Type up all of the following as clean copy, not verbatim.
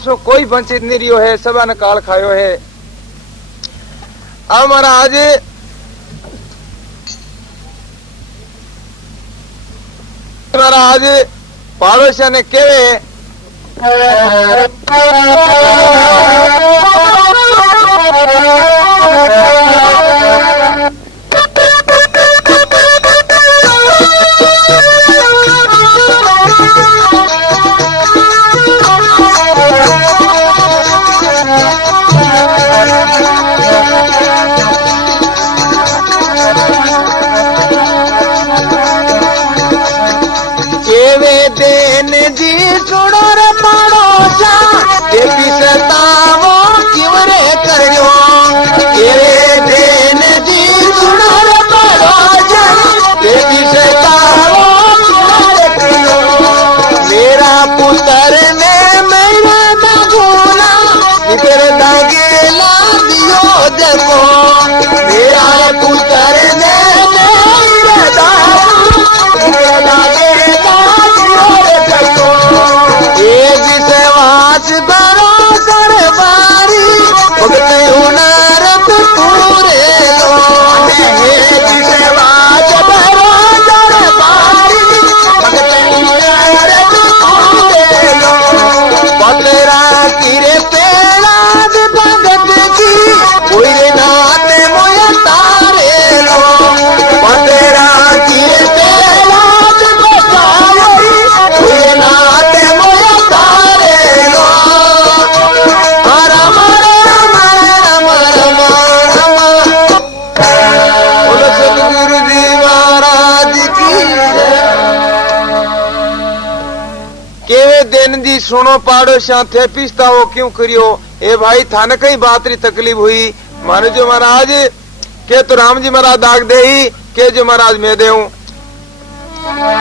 सो कोई वंचित नहीं रियो है, सबा ने काल खायो है। अब महाराज पाड़ोसिया ने केवे सुनो पाड़ोसिया थे पिस्ता हो क्यों करियो। ए भाई थाने कई बात री तकलीफ हुई माने जो महाराज के तो राम जी महाराज दाग दे ही के जो महाराज मैं दे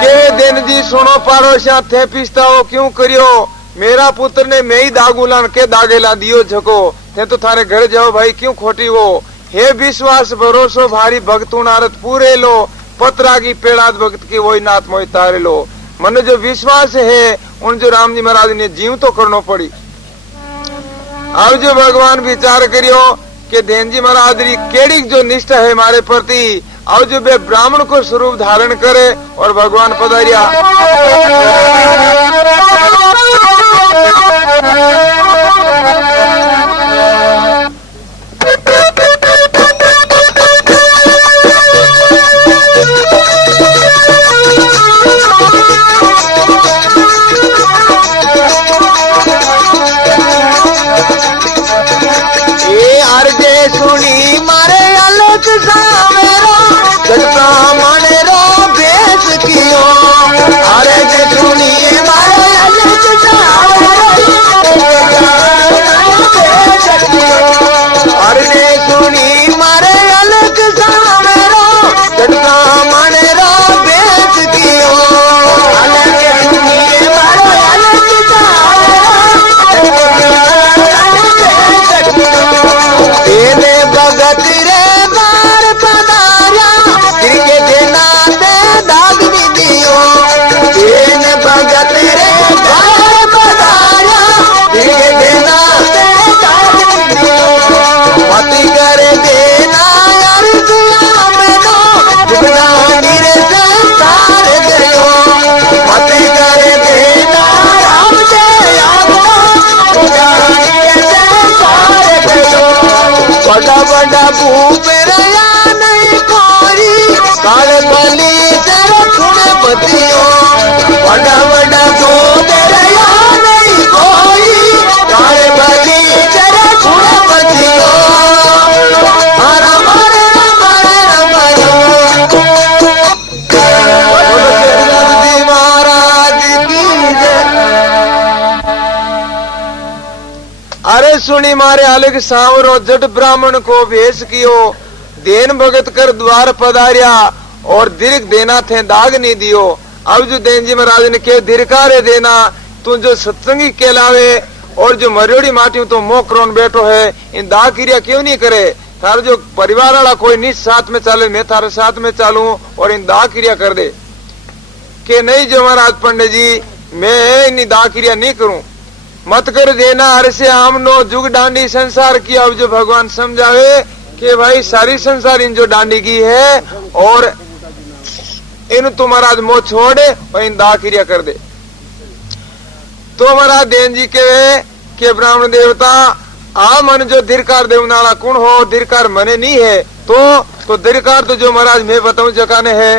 के दिन जी सुनो पाड़ोसिया थे पिस्ता हो क्यों करियो। मेरा पुत्र ने मैं ही दागुलान के दागेला दियो झको थे तो थारे घर जाओ भाई क्यों खोटी वो। हे विश्वास भरोसो भारी भक्तु नारद पूरे लो पत्रा की पेड़ाद भक्त की वही नाथ मोहि तारे लो। मन जो विश्वास है उन जो राम जी महाराज ने जीव तो करना पड़ी। अब जो भगवान विचार करियो कि देन जी महाराज री केड़ी जो निष्ठा है हमारे प्रति। अब जो वे ब्राह्मण को स्वरूप धारण करे और भगवान पधारिया। सुनी मारे अलग सांवरो जट ब्राह्मण को भेष कियो। देन भगत कर द्वार पधारिया और दीर्घ देना थे दाग नहीं दियो। अब जो देन जी महाराज ने के दीर्घारे देना तू जो सत्संगी कहलावे और जो मरियोड़ी माटी तो मोकरोन बैठो है इन दाग क्रिया क्यों नहीं करे। थारे जो परिवार वाला कोई नहीं साथ में चाले मैं थारे साथ में चालू और इन दाग क्रिया कर दे के नहीं जो महाराज पंडित जी मैं इन दाग क्रिया नहीं करूं। मत कर देना हर से आमनो जुग डांडी संसार की। अब जो भगवान समझावे कि भाई सारी संसार इन जो डांडी की है और इन तुम्हारा मोह छोड़ और इन दाह क्रिया कर दे। तो महाराज देन जी के ब्राह्मण देवता आ मन जो धिरकार देवनाला कौन हो, धिरकार मने नहीं है तो धिरकार तो जो महाराज मैं बताऊं जकाने है।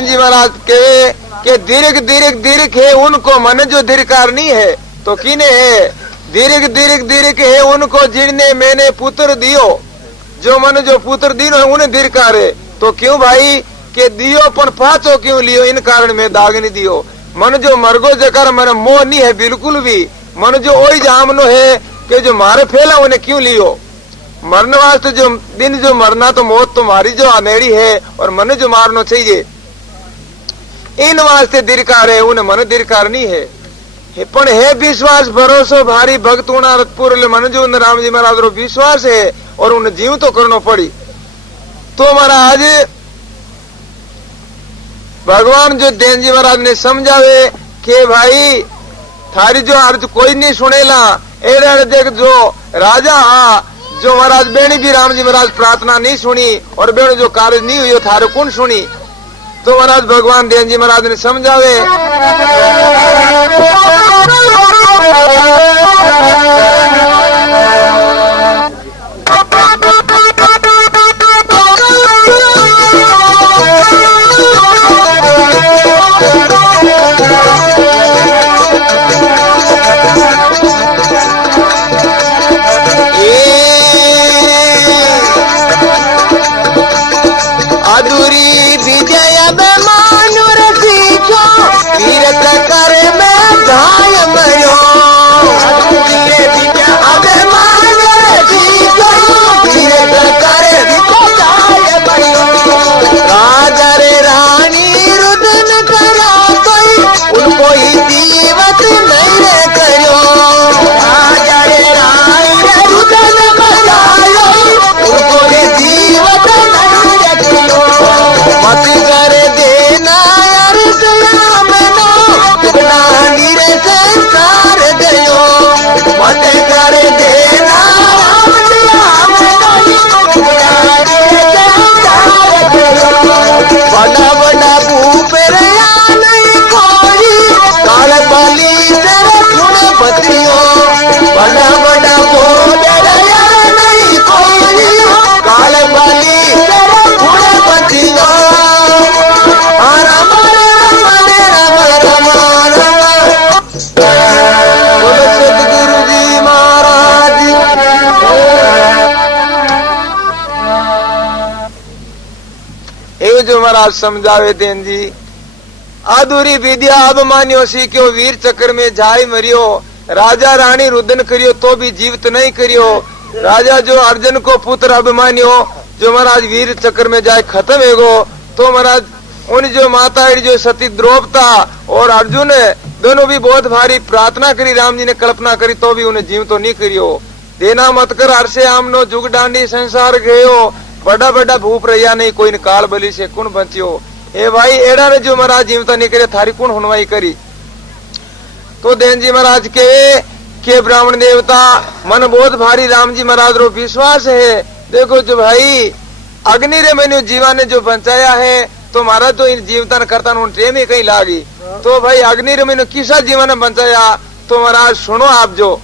जी महाराज के दीर्घ दीर्घ दीर्घ है उनको मन जो धिरकार नहीं है तो किने है। दीर्घ दीर्घ दीर्घ है उनको जिन्हें मैंने पुत्र दियो, जो मन जो पुत्र दियो है उन्हें धिरकार है। तो क्यों भाई के दियो पण पाचो क्यों लियो, इन कारण में दाग नहीं दियो। मन जो मरगो जकर मन मोह नहीं है बिल्कुल भी, मन जो ओई जामनो है कि जो मारे फैला उन्हें क्यों लियो। मरने वास्ते जो दिन जो मरना तो मौत तुम्हारी जो अनेड़ी है और मन जो मारना चाहिए, इन वास्ते धिरकार है, उन्हें मन धिरकार नहीं है। पण है विश्वास भरोसो भारी भक्त पूर मन जो राम जी महाराज रो विश्वास है और उन्हें जीव तो करना पड़ी। तो महाराज भगवान जो देन जी महाराज ने समझावे कि भाई थारी जो अर्ज कोई नहीं सुनेला, एरे देख जो राजा हा जो महाराज बेणी भी राम जी महाराज प्रार्थना नहीं सुनी और बेणो जो कार्य नहीं हुई थारे कौन सुनी। तो महाराज भगवान देन जी महाराज ने समझावे महाराज समझावे देन जी। अधूरी विद्या अब मान्यो सीख्यो, वीर चक्र में जाय मरियो, राजा रानी रुदन करियो तो भी जीवित नहीं करियो। राजा जो अर्जुन को पुत्र अभिमान्यो, जो महाराज वीर चक्र में जाए खत्म है तो महाराज उन जो माता जो सती द्रौपदा और अर्जुन दोनों भी बहुत भारी प्रार्थना करी, राम जी ने कल्पना करी तो भी उन्हें जीव तो नहीं करियो। देना मत कर हर्षे आमनो, जुग डांडी संसार गयो, बड़ा बड़ा भूप रहिया नहीं, कोई न काल बलि से कुण बचियो। ए भाई एड़ा ने जो महाराज जीवता नहीं करे थारी कुण हुनवाई करी। तो देन जी महाराज के ब्राह्मण देवता मन बहुत भारी राम जी महाराज रो विश्वास है। देखो जो भाई अग्नि रे मैंने जीवा ने जो बचाया है तो महाराज तो इन जीवता करता ट्रेन में कहीं लागी। तो भाई अग्नि रे मैंने किसा जीवा ने बचाया तो महाराज सुनो आप जो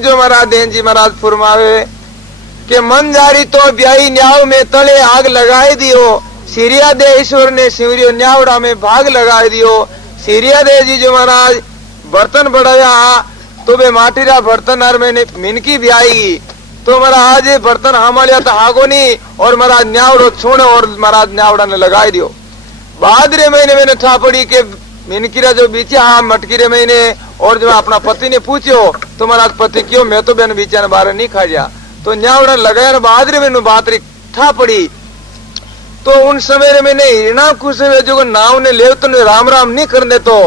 जो महाराज देन जी महाराज फुरमावे के मन जारी तो ब्याई न्याव में तले आग लगाए दियो, सीरिया दे ईश्वर ने सिवरियो न्यावड़ा में भाग लगाए दियो। सीरिया दे जी जो महाराज बर्तन बढ़ाया तो वे माटीरा बर्तन हर मैंने मिनकी ब्याई तो महाराज बर्तन हमारे तो हागोनी और महाराज न्यावड़ो छोड़ और महाराज न्यावड़ा ने लगाए दियो। बहादुर महीने मैंने ठापड़ी के मिनकीरा जो बीचा हाँ मटकीरे महीने और जो अपना पति ने पूछो तो महाराज पति क्यों मैं तो बहन बीचा ने बाहर नहीं खा जा तो न्यावड़ा लगाया बहादुर मैंने बातरी ठा पड़ी। तो उन समय मैंने हिरणा खुश जो नाव ने ले तो राम राम नहीं करने तो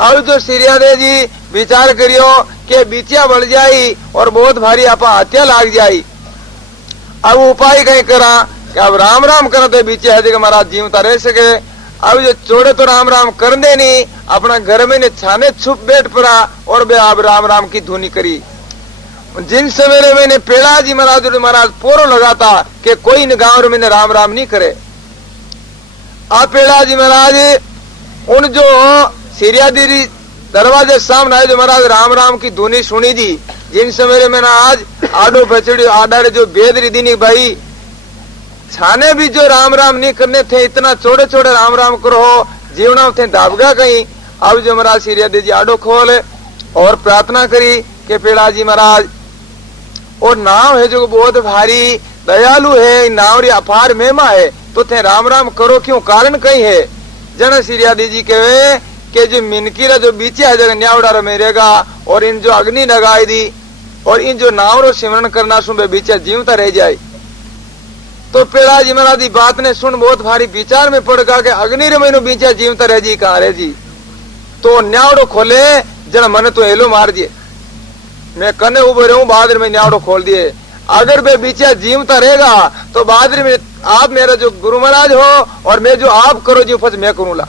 अब जो सीरिया दे जी विचार करियो के बीचिया बढ़ जाई और बहुत भारी आपा हत्या लाग जाई। अब उपाय कहीं करा कि अब राम राम करा तो बीचिया है महाराज जीवता रह सके। अब जो चोड़े तो राम राम कर दे नहीं अपना घर में ने छाने छुप बैठ पड़ा और बे अब राम राम की धुनी करी। जिन समय मैंने पेड़ा जी महाराज पोरो लगाता कि कोई न गांव में राम राम नहीं करे। आप पेड़ा जी महाराज उन जो सीरिया देरी दरवाजे सामने आए जो महाराज राम राम की धुनी सुनी जी। जिन समय मैंने आज आडो बचड़ी आडारे जो बेदरी दीनी भाई छाने भी जो राम राम नहीं करने थे इतना छोटे छोटे राम राम करो जीवना थे दाबगा कहीं। अब जो महाराज सीरिया दे जी आडो खोल और प्रार्थना करी के पेड़ा जी महाराज और नाव है जो बहुत भारी दयालु है नाव री अपार महिमा है तो थे राम राम करो क्यों कारण कहीं है। जन सीरिया दी जी कहे कि जो मिनकीरा जो बीचे है जगह न्यावड़ा मेरेगा और इन जो अग्नि लगाई दी और इन जो नाव रो सिमरण करना सुन बीचे जीवता रह जाए। तो पेड़ा जी महाराज बात ने सुन बहुत भारी विचार में पड़ गया कि अग्नि रे मैंने बीचा जीवता रह जी कहा रह जी। तो न्यावड़ो खोले जन मन तो एलो मार दिए मैं कने उभे रहूं बहादुर में न्यावड़ो खोल दिए। अगर वे बीचा जीवता रहेगा तो बहादुर में आप मेरा जो गुरु महाराज हो और मैं जो आप करो जी फज मैं करूंगा।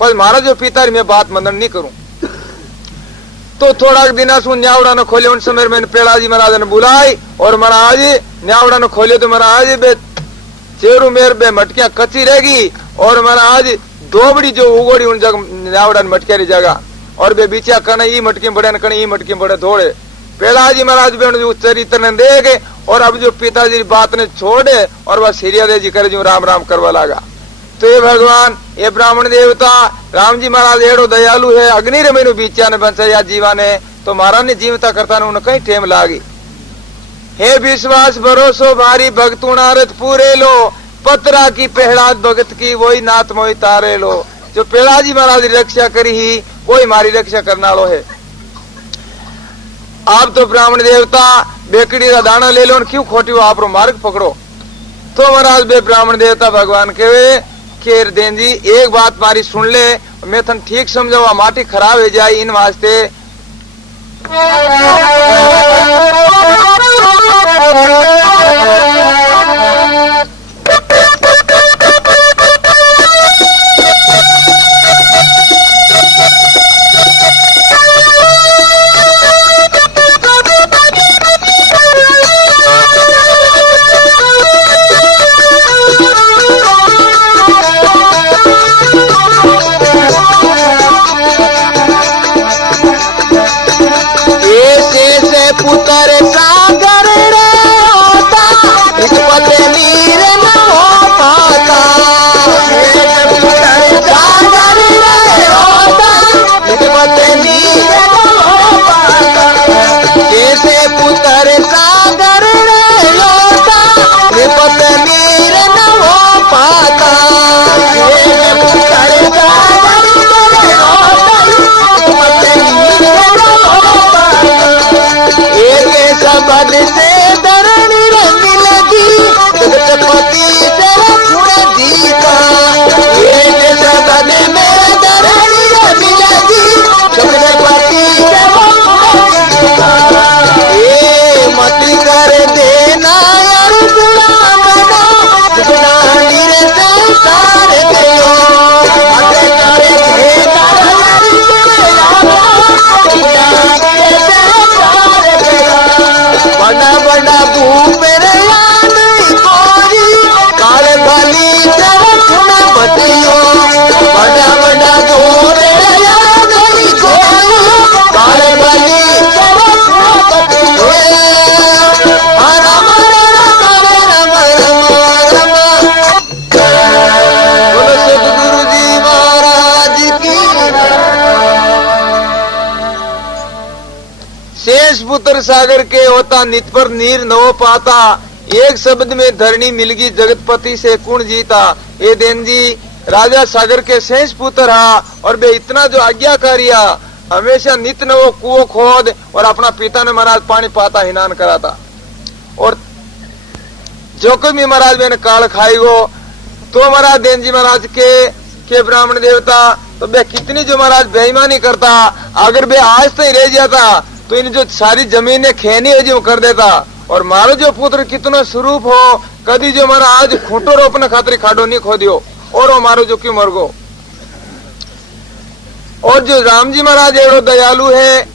पर मारा जो पिता मैं बात मनन नहीं करूं। तो थोड़ा दिन सु न्यावड़ा ने खोले, उन समय मैंने पेड़ाजी महाराज ने बुलाई और महाराज न्यावड़ा ने खोले तो महाराज बे चेरू मेर बे मटकियां कच्ची रहेगी और महाराज दोबड़ी जो उगोड़ी उन जगह न्यावड़ा ने मटकिया री जगह और बे बीचा कने ई मटकी बड़े न कने ई मटकी बड़े धोड़े। पेड़ाजी महाराज बे चरित्र ने देखे और अब जो पिताजी बात ने छोड़े और वह सीरिया जी करे जो राम राम करवा लगा। तो ये भगवान ये ब्राह्मण देवता राम जी महाराज एड़ो दयालु है, अग्नि रे मैनू बीचा ने बंचाया जीवा ने, तो महाराज ने जीवता करता ने उन्हें कहीं टेम लागी। हे विश्वास भरोसो भारी भक्तुणारत पूरे लो, पतरा की पहलाद भगत की वही नाथ मोहि तारे लो। जो पेड़ाजी महाराज की रक्षा करी ही वही मारी रक्षा करना लो है। आप तो ब्राह्मण देवता बेकड़ी का दाना ले लो, क्यों खोटी हो आप मार्ग पकड़ो। तो महाराज बे ब्राह्मण देवता भगवान के केर देन जी एक बात मारी सुन ले, मैं थन ठीक समझावा माटी खराब हो जाए इन वास्ते। पुत्र सागर रे होता, हिकमत मीर न हो पाता। पुत्र सागर रे होता, हिकमत मीर न हो पाता। जैसे पुत्र सागर रे होता, हिकमत मीर न हो पाता। पुत्र सागर रे होता, हिकमत मीर न हो पाता। एक शब्द से धरणी रंग लगी, जगतपति से गुण दीता। एक शब्द में धरणी रंग लगी, जगतपति से गुण दीता। ये मत कर देना यार गुलामना, जितना नीर संसार गयो। मत कर देना यार गुलामना, जितना नीर संसार गयो। बड़ा बड़ा भूप याद कोरी, काल भली गुण बतियो। बड़ा बड़ा गोर याद कोरी, काल भली गुण बतियो। राम राम राम राम राम। बोलो सतगुरु जी महाराज की। शेष पुत्र सागर के होता, नित पर नीर न हो पाता। एक शब्द में धरणी मिलगी, जगतपति से कुण जीता। ये देन जी राजा सागर के शेष पुत्र हा और बे इतना जो आज्ञाकारिया, हमेशा नित न वो कुओं खोद और अपना पिता ने महाराज पानी पाता हिनान कराता। और जो कोई भी महाराज मैंने काल खाई गो तो महाराज देन जी महाराज के ब्राह्मण देवता तो बे कितनी जो महाराज बेईमानी करता। अगर बे आज तक रह जाता तो इन जो सारी जमीनें खेनी है जो कर देता। और मारो जो पुत्र कितना स्वरूप हो, कभी जो महाराज खूंटो रोपने खातिर खाडो नहीं खोदियो और वो मारो जो क्यों मर गो। और जो राम जी महाराज एड़ो दयालु है,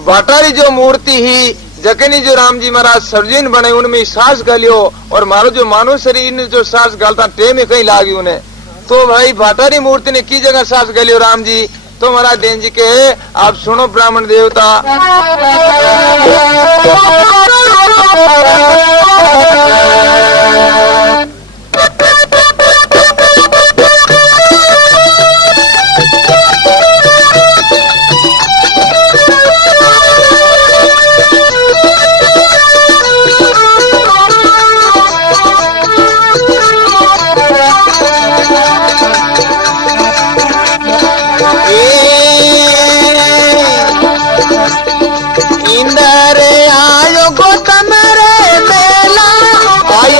भाटारी जो मूर्ति ही जकनी जो राम जी महाराज सर्जिन बने उनमें सांस गलियो और मारो जो मानव शरीर ने जो सांस गलता टेम में कहीं लागी उन्हें। तो भाई भाटारी मूर्ति ने की जगह सांस गलियो राम जी। तो महाराज देन जी के आप सुनो ब्राह्मण देवता। इंदर आयो गौतम रे मेला, आयो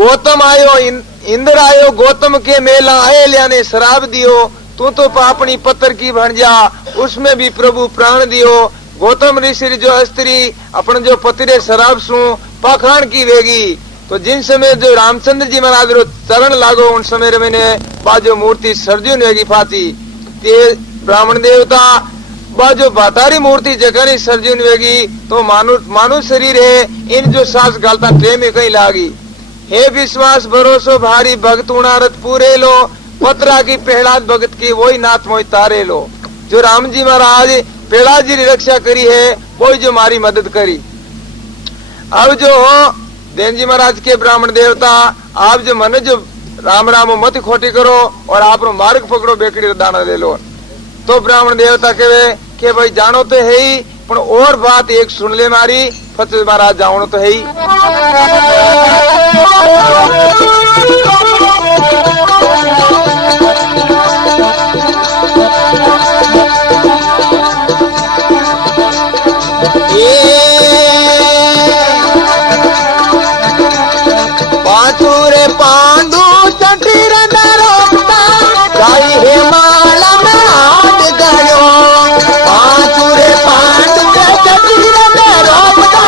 गौतम आयो इंद्र आयो गौतम के मेला आए लिया ने शराब दियो तू तो पापनी पत्थर की बन जा उसमें भी प्रभु प्राण दियो गौतम ऋषि जो स्त्री अपन जो पतिरे शराब सु पाखाण की वेगी तो जिन समय जो रामचंद्र जी महाराज रो चरण लागो उन समय मैंने बाजो मूर्ति सर्जुन वेगी फाती ते ब्राह्मण देवता बाजो बातारी मूर्ति जगह सर्जुन वेगी तो मानु शरीर है इन जो सांस गालता प्रेम में कहीं लागी हे विश्वास भरोसो भारी भक्त उणारत पूरे लो पत्रा की प्रहलाद भगत की वही नाथ मोहि तारे लो जो राम जी महाराज प्रहलाद जी की रक्षा करी है वही जो मारी मदद करी। अब जो देन जी महाराज के ब्राह्मण देवता आप जो मन जो राम राम मत खोटी करो और आप मार्ग पकड़ो बेकड़ी दाना दे लो तो ब्राह्मण देवता कहे कि भाई जानो तो है ही पर और बात एक सुन ले मारी फतेह महाराज जानो तो है ही। पांडु चटीर रोकता गाई हे माला में हाथ गयो पांचुरे पांडु चटीर रोकता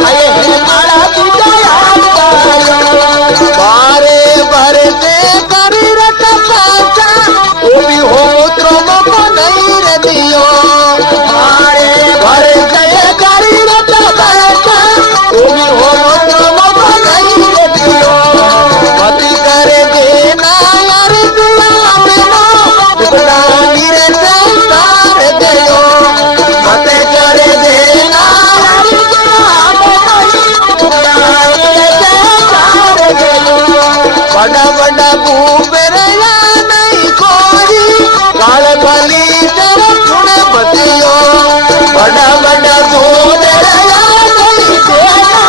गाई हे माला की गयो बारे बारे से करी रट पाचा वो भी हो मूत्रों को नहीं रे दियो बारे बारे से करी रट पाचा वो भी हो मूत्रों को नहीं रे दियो मती करे देना यार दिया बिनो दुबला गिरे संसार गयो मते करे देना यार दिया बिनो दुबला गिरे संसार गयो बड़ा बड़ा भूपेरया नहीं कोई काल भली तेरे गुण बतियो बड़ा बड़ा भूपेरया नहीं देना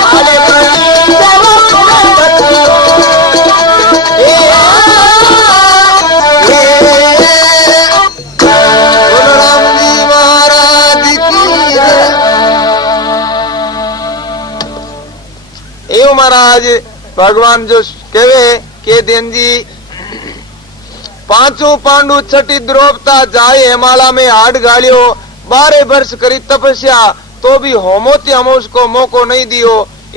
काल भली तेरे गुण बतियो। महाराज भगवान जो कहे के देन जी पांचों पांडु छठी द्रौपदा जाए हिमालय में हाड गालियो 12 वर्ष करी तपस्या तो भी होमोती हम उसको मौको नहीं दियो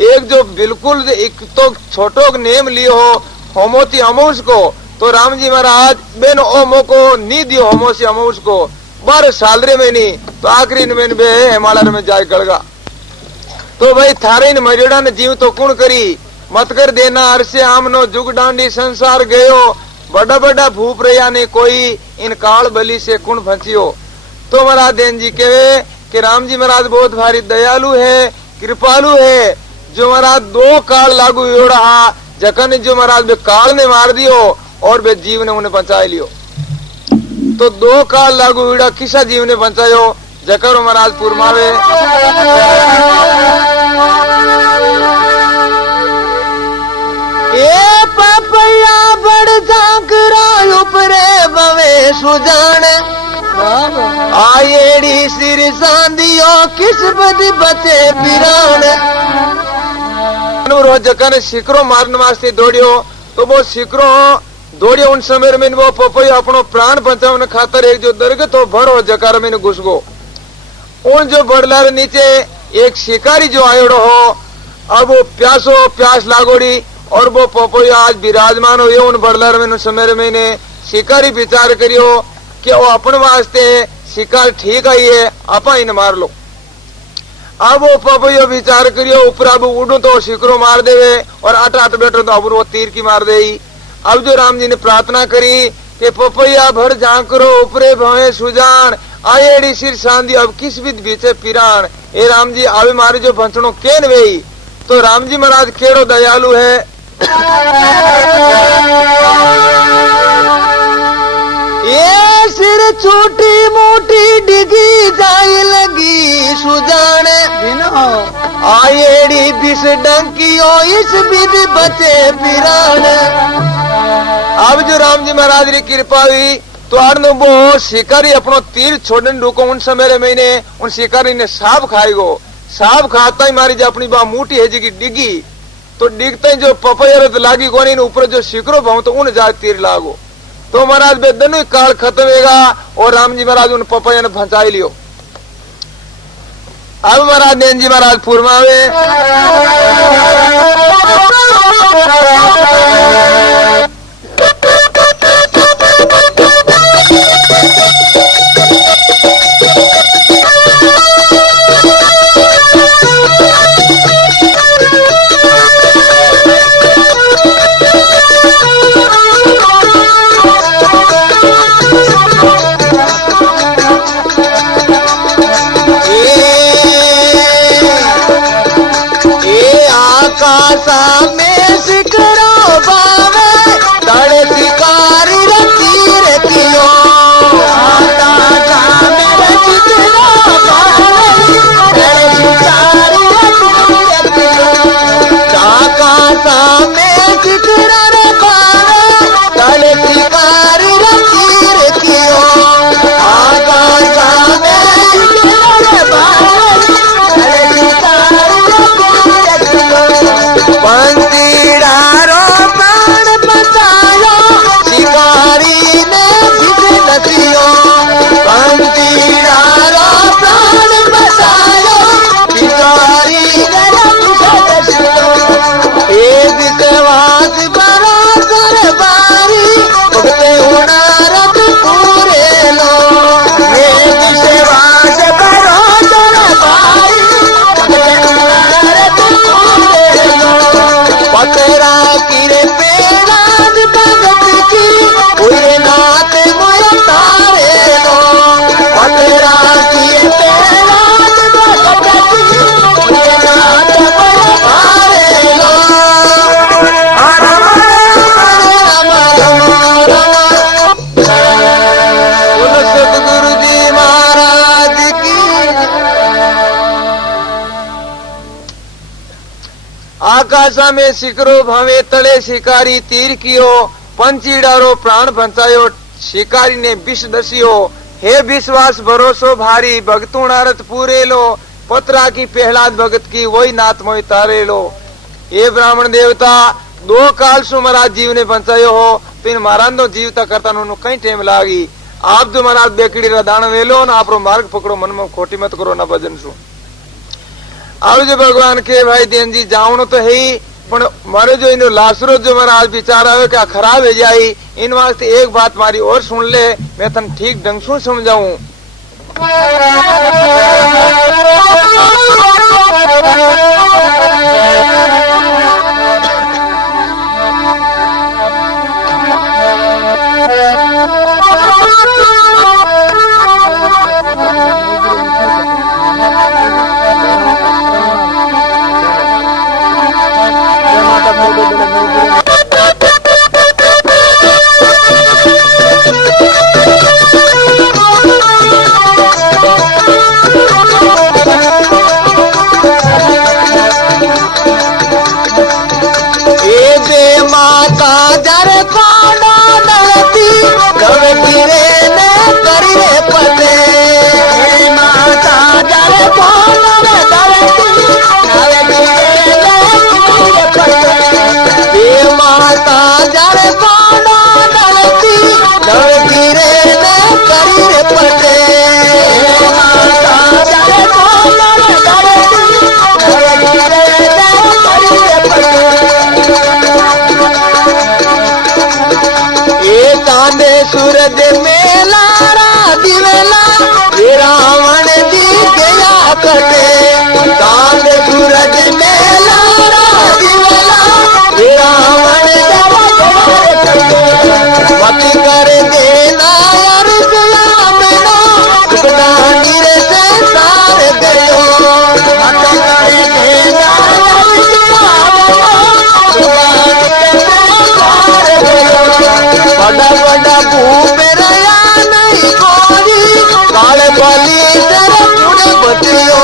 एक जो बिल्कुल एक तो छोटो नेम लियो हो होमोती अमोस को तो राम जी महाराज बेन ओ मौको नहीं दियो होमोसी अमोस को 12 साल रे में नहीं तो आखिरी में बे हिमालय में जाए गड़गा तो भाई थारे ने मरियोड़ा ने जीव तो कुण करी मत कर देना अरसे आमनो जुग डांडी संसार गयो बड़ा बड़ा भूप रया ने कोई इन काल बलि से कुण फंसियो तो महाराज देन जी कहे कि राम जी महाराज बहुत भारी दयालु है कृपालु है जो महाराज 2 काल लागू रहा जखन जो महाराज बे काल ने मार दियो और बे जीव ने उन्हें बचा लियो तो 2 काल लागू किसा जीव ने बचायो जकर महाराज पुरमावे ए पपैया बड़ जाकरा उपरे बवे सुजान आयेड़ी सिर सांदियो किस बदी बचे पिरान रोज जखन शिकरो मारने वास्ते दौड़ियो तो वो शिकरो दौड़ियो उन समय में वो पपैया अपनो प्राण बचाने खातर एक जो दरगत हो भरो जकार में घुस गो उन जो बड़लार नीचे एक शिकारी जो आयोड़ो हो अब वो प्यास लागोड़ी और वो पपैया आज विराजमान हो उन बड़लार में समय में ने शिकारी विचार करियो कि वो अपन वास्ते शिकार ठीक आई है आपा इन मार लो अब वो पपैया विचार करियो ऊपर अब उड़ू तो शिकरो मार देवे और आट बैठो तो अब वो तीर की मार दे। अब जो राम जी ने प्रार्थना करी कि पपैया भर झांकरो ऊपरे भवे सुजान आयेड़ी सिर सांदी अब किस विध बीचे पिरान ए राम जी आवे मारे जो भंसणो केन वेई तो राम जी महाराज केड़ो दयालु है ये सिर छोटी मोटी डिगी जाए लगी सुजाने आयेड़ी बिस डंकियो इस विध बचे पिरान। अब जो राम जी महाराज की कृपा हुई तो आड़नो वो शिकारी अपनो तीर छोड़ने रुको उन समय महीने उन शिकारी ने सांप खाएगो सांप खाता ही मारी जो अपनी बा मूठी है जी की डिगी तो डिगते जो पपैरत लागी कोनी ऊपर जो शिकरो भाव तो उन जा तीर लागो तो महाराज बे दोनों काल खत्म होगा और राम जी महाराज उन पपैया ने भंचाई लियो। अब महाराज नैन जी महाराज फुरमावे आकाशा में सिकरो बावे तड़े शिकारी रतीर कियो आकाशा में सिकरो बावे तड़े शिकारी रतीर कियो आकाशा में सिकरो बावे तड़े शिकारी रतीर कियो आकाशा में सिकरो बावे तड़े शिकारी पंतीडारो प्राण बचायो शिकारी ने भिज नसियो पंतीडारो प्राण बचायो शिकारी ने भिज नसियो एक विश्वास बराबर बारी भगते उनारत पूरे लो एक विश्वास बराबर बारी भगते उनारत पूरे लो पकड़ा किरे पेड़ाज भगत की उरे नाथ मोया तारे लो पकड़ा किरे पेड़ाज भगत की उरे नाथ मोया तारे लो हर राम बोलो सतगुरु जी महाराज की। आकाशा में शिकरो भावे तले शिकारी तीर कियो पंचीडारो प्राण बचायो शिकारी ने विष दसियो हे विश्वास भरोसो भारी भगतू नारत पूरे लो पत्रा की पहलाद भगत की वही नाथ मोई तारे लो। ये ब्राह्मण देवता दो काल सु महाराज जीव ने बचायो हो तो इन महाराज जीवता करता कई टाइम लागी आप जो महाराज बेकड़ी रदान वेलो न आप मार्ग पकड़ो मन में खोटी मत करो न भजन सु अब जो भगवान के भाई देन जी जावनो तो है ही पण मारे जो इन लासरो जो महाराज विचार आवे क्या खराब है जाई इन वास्ते एक बात मारी और सुन ले मैं तन ठीक ढंग से समझाऊं। माता जर कोडो नरती कवती रे ने करी रे पते माता जर कोडो नरती कवती रे ने करी रे पते माता जर कोडो नरती कवती रे ने करी रे पते माता जर कोडो नरती कवती रे ने करी रे पते तांबे सूरज मेला दिवेला रावण जी गया कटे तांबे सूरज मेला दिवेला रावण मत कर देना यार मेरा दानी रे से सार गयो मत कर देना बड़ा बड़ा भूप रया नहीं गोरी काले बाली तेरे पूरे बतियो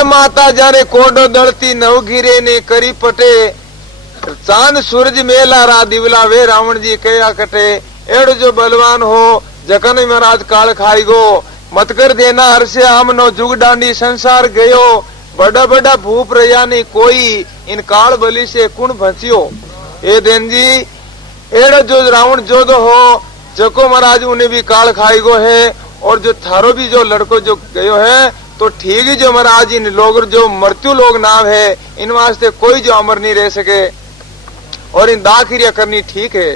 ए माता जाने कोडो दलती नवघिरे ने करी पटे चांद सूरज मेला रा दिवला वे रावण जी कया कटे एड़ जो बलवान हो जखन महाराज काल खाई गो मत कर देना हर्षे हमनो जुग डांडी संसार गयो बड़ा बड़ा भूप रया नहीं कोई इन काल बलि से कुण भचियो ए देन जी एड़ जो रावण जोधो हो जको महाराज उन्हें भी काल खाई गो है और जो थारो भी जो लड़को जो गयो है तो ठीक ही जो महाराज इन लोग जो मृत्यु लोग नाम है इन वास्ते कोई जो अमर नहीं रह सके और इन दाखिरिया करनी ठीक है।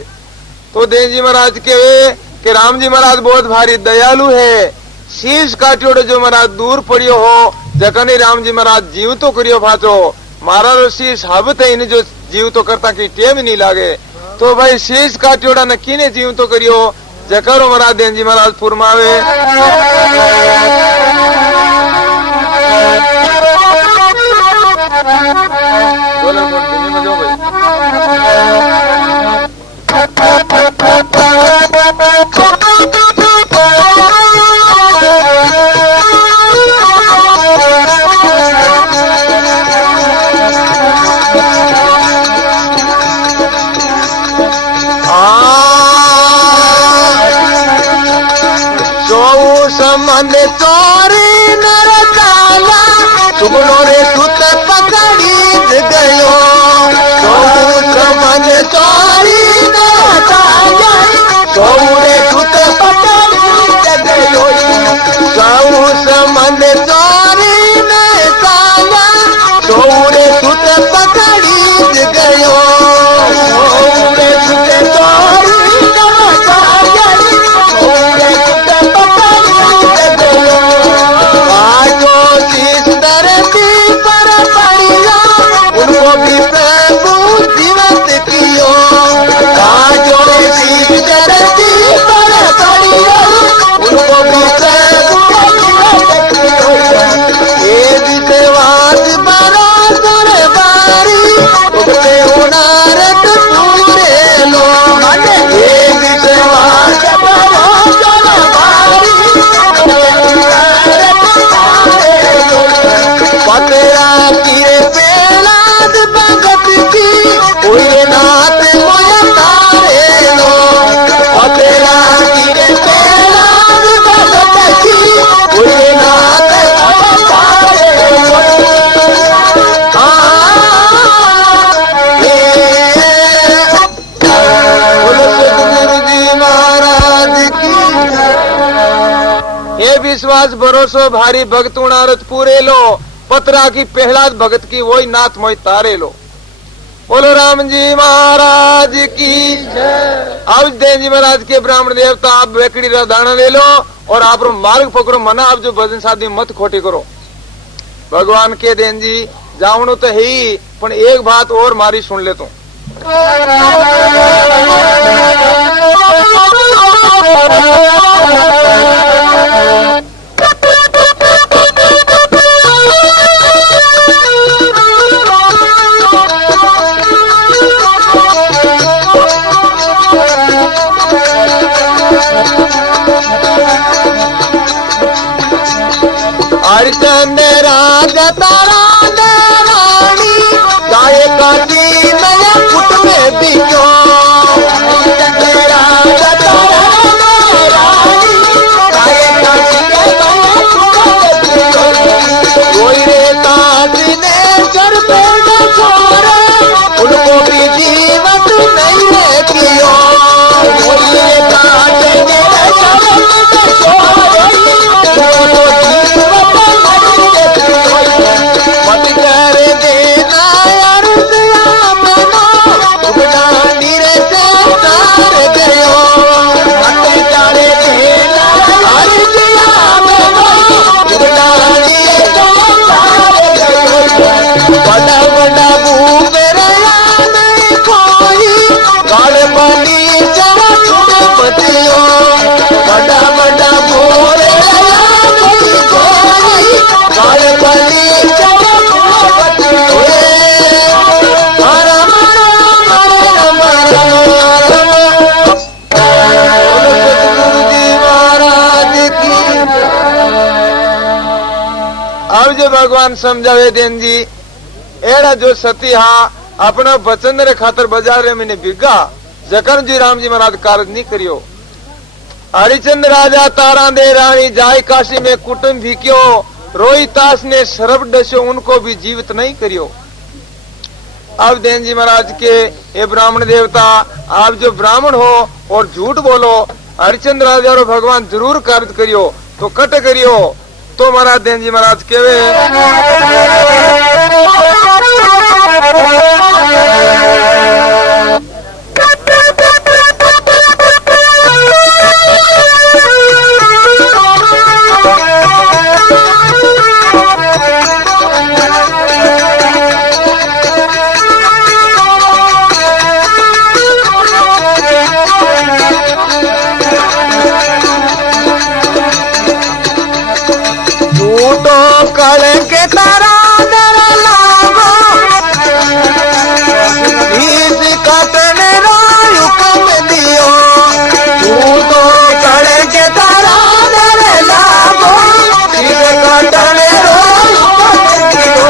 तो देव जी महाराज के राम जी महाराज बहुत भारी दयालु है शीश काटियोड़ो जो महाराज दूर पड़ियो हो जखनी राम जी महाराज जीव तो करियो भाचो मारा शीश हब थे इन जो जीव तो करता की टेम नहीं लागे तो भाई शीश काटियोड़ा ने किने जीव तो करियो जकरो महाराज देव जी महाराज फुरमावे मन चोरी नर काला सुगुनो रे सुत पकड़ी गयो मन चोरी नर काला रे सुत पकड़ी गयो मन चोरी नर काला रे सुत पकड़ी गयो विश्वास भरोसो भारी भक्त उणारत पूरे लो पतरा की पहलाद भगत की वही नाथ मोई तारे लो बोलो राम जी महाराज की अब देव जी महाराज के ब्राह्मण देवता आप बेकड़ी दाना ले लो और आप मार्ग पकड़ो मना आप जो भजन शादी मत खोटी करो भगवान के देन जी जावणो तो है ही पण एक बात और मारी सुन ले तू अर्चन राज तारा रानी गाय काटी मैं फुट में बिको राज तारा रानी गाय काटी कोई रे काटी ने चर पे न छोड़े उनको भी जीवत नहीं है कियो कोई रे काटी ने चर पे न छोड़े मत कर देना यार मनो अब जो भगवान समझावे देन जी एड़ा जो सती हा अपना वचन रे खातर बाजार रे मैंने बिगा जखन जी राम जी महाराज कार्य नहीं करियो। हरिचंद राजा तारा दे रानी जाय काशी में कुटुंब भिक्यो रोहितास ने शरब डसो उनको भी जीवित नहीं करियो। अब देन जी महाराज के ये ब्राह्मण देवता आप जो ब्राह्मण हो और झूठ बोलो हरिचंद राजा और भगवान जरूर कार्य करियो तो कट करियो। तो महाराज देन जी महाराज केवे के तारा दर लागो बीज काटने रो हुक्म दियो तू तो कड़े के तारा दर लागो बीज काटने रो हुक्म दियो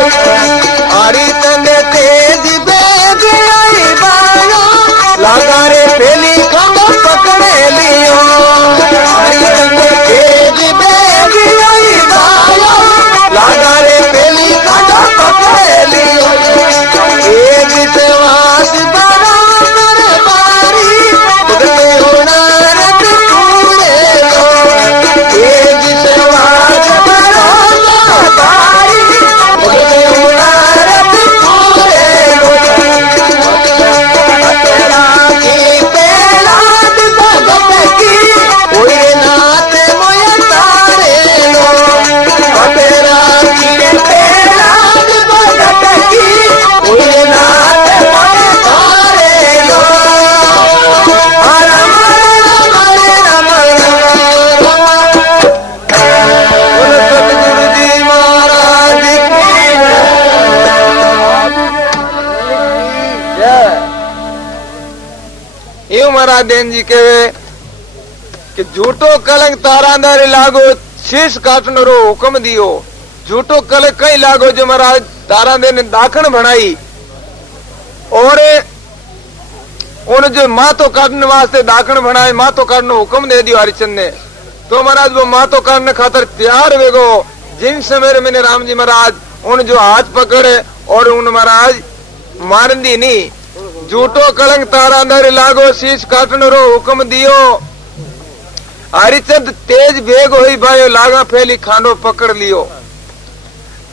हरी तंदे तेज बेग आई बायो लगा रे पेली खम पकड़े लियो हरी तंदे तेज बेग आई बायो लागा रे पेली काटा पकड़े लियो एक विश्वास बराबर बारी तुझे होना रत पूरे लो एक विश्वास बराबर बारी तुझे होना रत पूरे लो तेरा की पेला भगत की कोई नाथ मोय तारे लो तेरा महाराज देन जी के कि झूठो कलंक तारांदारे लागो शीश काटनो रो हुक्म दियो। झूठो कलंक कई लागो जो महाराज तारांदे ने दाखन बनाई और उन जो मातो काटने वास्ते दाखन बनाए मातो काटनो हुक्म दे दियो हरिचंद ने। तो महाराज वो मातो काटने खातर तैयार वेगो जिन समय मैंने राम जी महाराज उन जो हाथ पकड़े और उन महाराज मार दी नहीं। झूठो कलंक तारा अंदर लागो शीश काटनो रो हुक्म दियो हरिचंद तेज भेग हुई भाई लागा फैली खानो पकड़ लियो।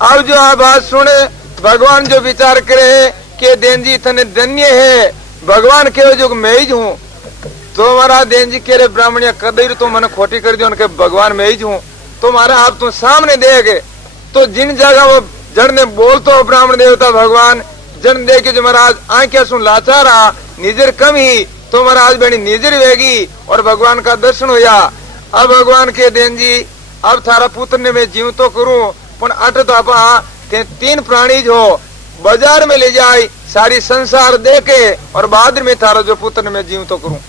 अब जो आ बात सुने भगवान जो विचार करे कि देन जी थने धन्य है भगवान के जो मैं ही हूँ। तो हमारा देन जी कह रहे ब्राह्मणिया कदर तो मैंने खोटी कर दी उनके भगवान मैं ही हूँ। तो हमारा आप तुम सामने देगे तो जिन जगह वो जड़ ने बोल तो ब्राह्मण देवता भगवान जन दे के जो महाराज आंखें सुन लाचार रहा निजर कम ही तो महाराज बनी निजर वेगी और भगवान का दर्शन होया। अब भगवान के देन जी अब थारा पुत्र ने मैं जीव तो करूं पण अट तो आपा तीन प्राणी जो बाजार में ले जाए सारी संसार देके और बाद में थारा जो पुत्र ने मैं जीव तो करूं।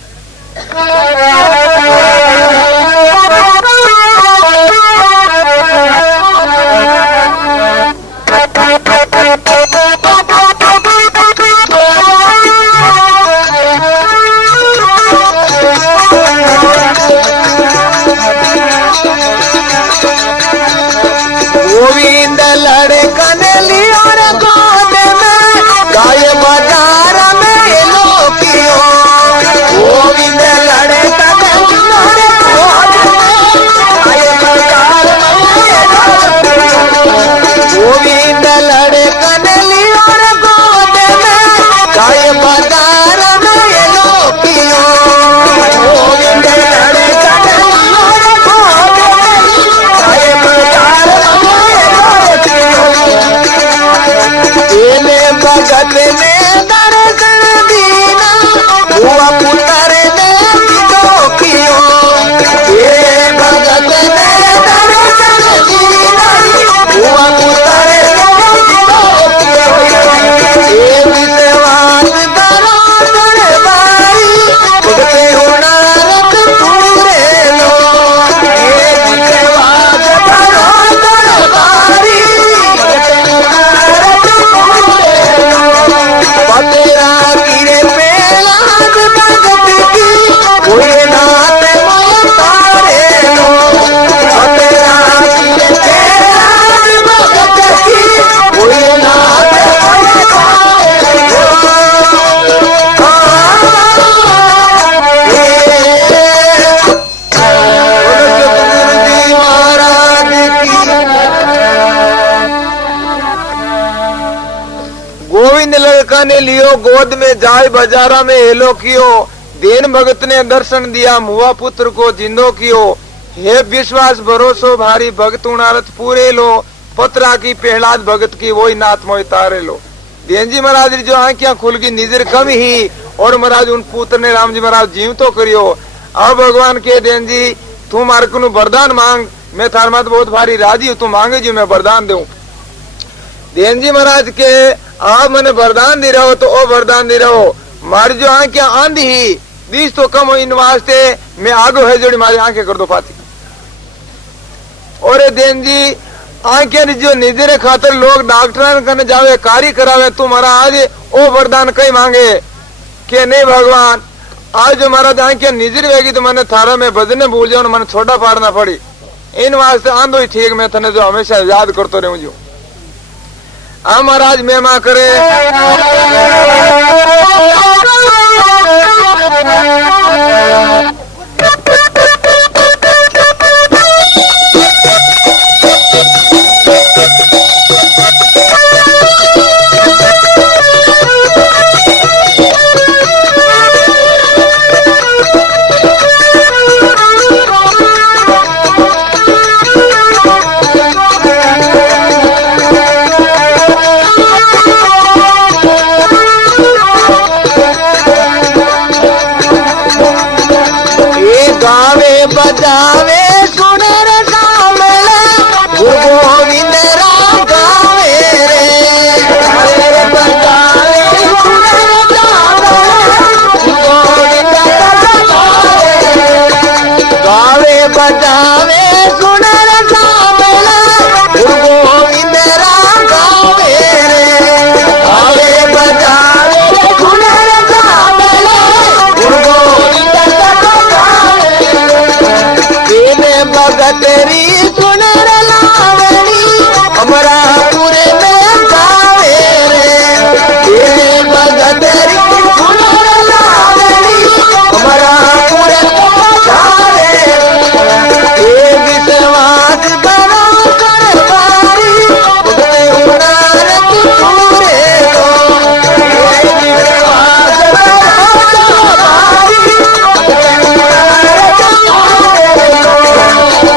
गोविंद लड़े कनली और गोद में गाय बाजार में लोकियो गोविंद लड़े कनली और गोद में गाय बाजार में गोविंद लड़े कनली और गोद में गाय बाजार में लोकियो गोविंद लड़े कनली और गोद में गाय बाजार भगत ने दर्शन दीना हुआ पुत्र ने विदो कियो भगत ने दर्शन दीना हुआ पुत्र ने विदो कियो विश्वास बराबर बारी तुझे होना रख पूरे लो विश्वास बराबर बारी बालका ने लियो गोद में, जाय बाजारा में हेलो कियो। दीन भगत ने दर्शन दिया, मुआ पुत्र को जिंदो कियो। हे विश्वास भरोसो भारी, भगत उणारत पूरे लो। पत्रा की प्रहलाद भगत की, वही नाथ मोय तारे लो। देन जी महाराज जो आंखियां खुल गई, निजर कम ही, और महाराज उन पुत्र ने राम जी महाराज जीव तो करियो। अब भगवान के देन जी तू मारे को वरदान मांग, मैं थार मत बहुत भारी राजी हूं, तू मांगे जी मैं वरदान दूं। देन जी महाराज के आप मैंने वरदान दे रहो तो ओ वरदान दे रहो, मारी जो आंखें आंधी ही बीस तो कम हो, इन वास्ते मैं आगो है जोड़ी मारी आंखें कर दो पाती। और देन जी आंखें जो निजरे खातर लोग डॉक्टर करने जावे, कार्य करावे, तू महाराज ओ वरदान कई मांगे के नहीं भगवान, आज जो महाराज आंखें निजर वेगी तो मैंने थारा में भजने भूल जाओ, मैंने छोटा पाड़ना पड़ी। इन वास्ते आंदो ही ठीक, मैं थने जो हमेशा याद करते रहूं जो। महाराज मेहमा करे बजावे सुने रे सामने, गुरु गोविंद राम गावे रे। बजावे सुने रे सामने, गुरु गोविंद राम गावे। बजावे सुने रे सामने, गुरु गोविंद राम गावे रे। गावे बजावे सुने रे सामने, गुरु गोविंद राम भगतरी सुन रे लावणी, हमारा पूरे में गावे रे। भगतरी सुन रे लावणी, हमारा पूरे में गावे रे। विश्वास बनो कर बारी, उनार पूरे लो। विश्वास बनो कर बारी,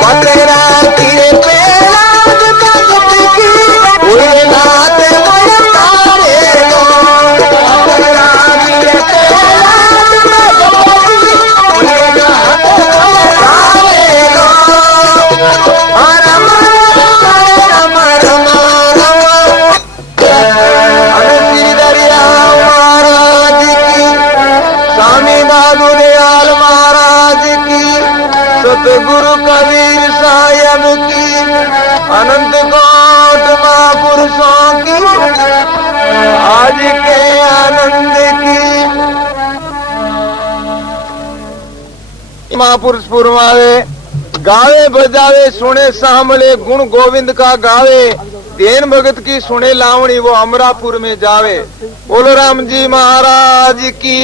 पतरा की प्रहलाद भगत की, उड़े नाथ मोय तारे लो। पतरा की प्रहलाद भगत की, उड़े नाथ मोय तारे लो। रम रम रम रम श्री दरियाव महाराज की, स्वामी दादू दयाल महाराज की, सतगुरु कबीर साहब की, अनंत कोट महापुरुषों की, आज के आनंद की। महापुरुष पुरमावे, गावे बजावे सुने सांभले, गुण गोविंद का गावे। देन भगत की सुने लावणी, वो अमरापुर में जावे। बोलो राम जी महाराज की।